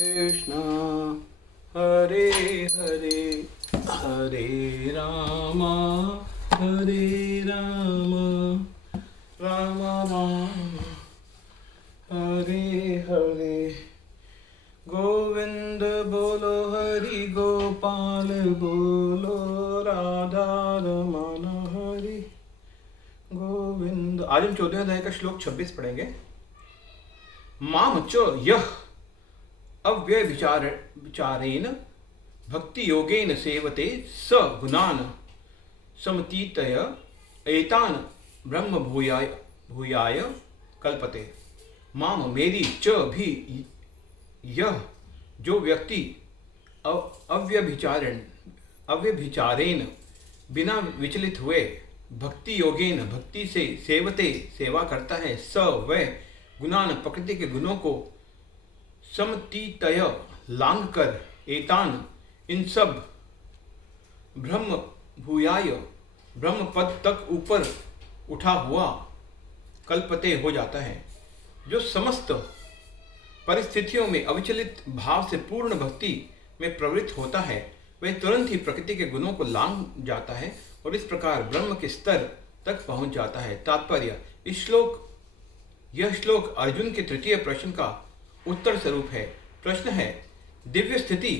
कृष्णा हरे हरे हरे राम राम राम हरे हरे। गोविंद बोलो हरि गोपाल बोलो राधा रमन हरि गोविंद। आज हम 14वें अध्याय का श्लोक 26 पढ़ेंगे। माम च यह अव्यय विचारेण भक्ति योगेन सेवते स गुणान समतीतय एतान ब्रह्म भूयाय कल्पते। माम मेरी च भी यह जो व्यक्ति अव्यभिचारेण बिना विचलित हुए भक्ति योगेन भक्ति से सेवते सेवा करता है स वह गुणान प्रकृति के गुणों को समतीतय लांघ कर एतान इन सब ब्रह्म भूयाय ब्रह्म पद तक ऊपर उठा हुआ कल्पते हो जाता है। जो समस्त परिस्थितियों में अविचलित भाव से पूर्ण भक्ति में प्रवृत्त होता है वह तुरंत ही प्रकृति के गुणों को लांघ जाता है और इस प्रकार ब्रह्म के स्तर तक पहुंच जाता है। तात्पर्य यह श्लोक अर्जुन के तृतीय प्रश्न का उत्तर स्वरूप है। प्रश्न है, दिव्य स्थिति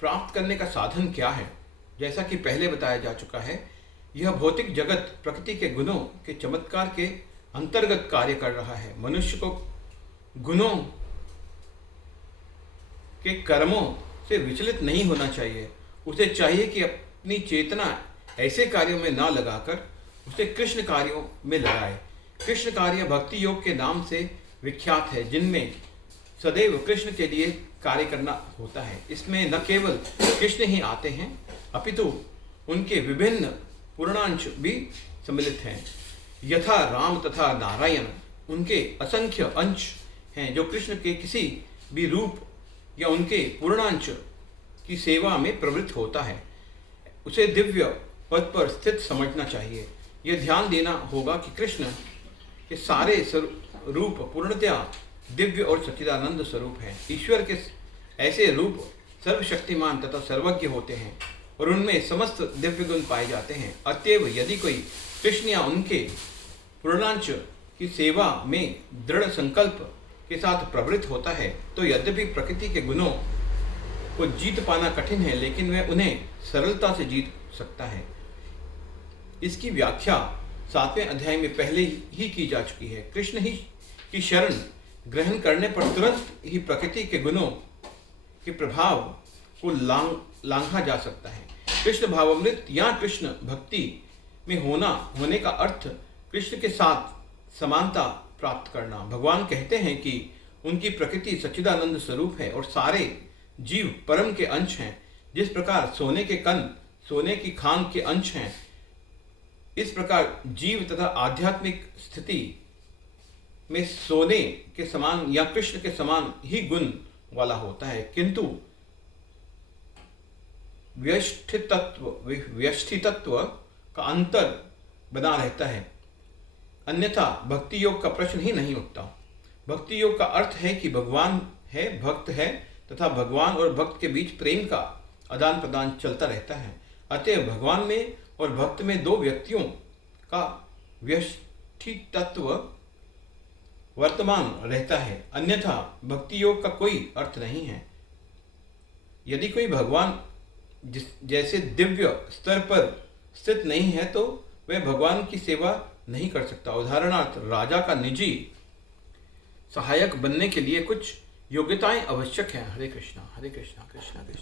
प्राप्त करने का साधन क्या है। जैसा कि पहले बताया जा चुका है, यह भौतिक जगत प्रकृति के गुणों के चमत्कार के अंतर्गत कार्य कर रहा है। मनुष्य को गुणों के कर्मों से विचलित नहीं होना चाहिए। उसे चाहिए कि अपनी चेतना ऐसे कार्यों में ना लगाकर उसे कृष्ण कार्यों में लगाए। कृष्ण कार्य भक्ति योग के नाम से विख्यात है, जिनमें सदैव कृष्ण के लिए कार्य करना होता है। इसमें न केवल कृष्ण ही आते हैं अपितु उनके विभिन्न पूर्णांश भी सम्मिलित हैं। यथा राम तथा नारायण उनके असंख्य अंश हैं जो कृष्ण के किसी भी रूप या उनके पूर्णांश की सेवा में प्रवृत्त होता है। उसे दिव्य पद पर स्थित समझना चाहिए। यह ध्यान देना होगा कि कृष्ण के सारे रूप पूर्णतया दिव्य और सच्चिदानंद स्वरूप हैं। ईश्वर के ऐसे रूप सर्वशक्तिमान तथा सर्वज्ञ होते हैं और उनमें समस्त दिव्य गुण पाए जाते हैं। अतएव यदि कोई कृष्ण या उनके पूर्णांश की सेवा में दृढ़ संकल्प के साथ प्रवृत्त होता है तो यद्यपि प्रकृति के गुणों को जीत पाना कठिन है, लेकिन वह उन्हें सरलता से जीत सकता है। इसकी व्याख्या 7वें अध्याय में पहले ही की जा चुकी है। कृष्ण ही की शरण ग्रहण करने पर तुरंत ही प्रकृति के गुणों के प्रभाव को लांघा जा सकता है। कृष्ण भावामृत या कृष्ण भक्ति में होने का अर्थ कृष्ण के साथ समानता प्राप्त करना। भगवान कहते हैं कि उनकी प्रकृति सच्चिदानंद स्वरूप है और सारे जीव परम के अंश हैं। जिस प्रकार सोने के कण सोने की खान के अंश हैं, इस प्रकार जीव तथा आध्यात्मिक स्थिति में सोने के समान या कृष्ण के समान ही गुण वाला होता है, किंतु व्यष्टितत्व का अंतर बना रहता है। अन्यथा भक्ति योग का प्रश्न ही नहीं उठता। भक्ति योग का अर्थ है कि भगवान है, भक्त है तथा भगवान और भक्त के बीच प्रेम का आदान प्रदान चलता रहता है। अतः भगवान में और भक्त में दो व्यक्तियों का व्यष्टितत्व वर्तमान रहता है, अन्यथा भक्ति योग का कोई अर्थ नहीं है। यदि कोई भगवान जैसे दिव्य स्तर पर स्थित नहीं है तो वह भगवान की सेवा नहीं कर सकता। उदाहरणार्थ, राजा का निजी सहायक बनने के लिए कुछ योग्यताएं आवश्यक हैं। हरे कृष्णा कृष्णा कृष्णा।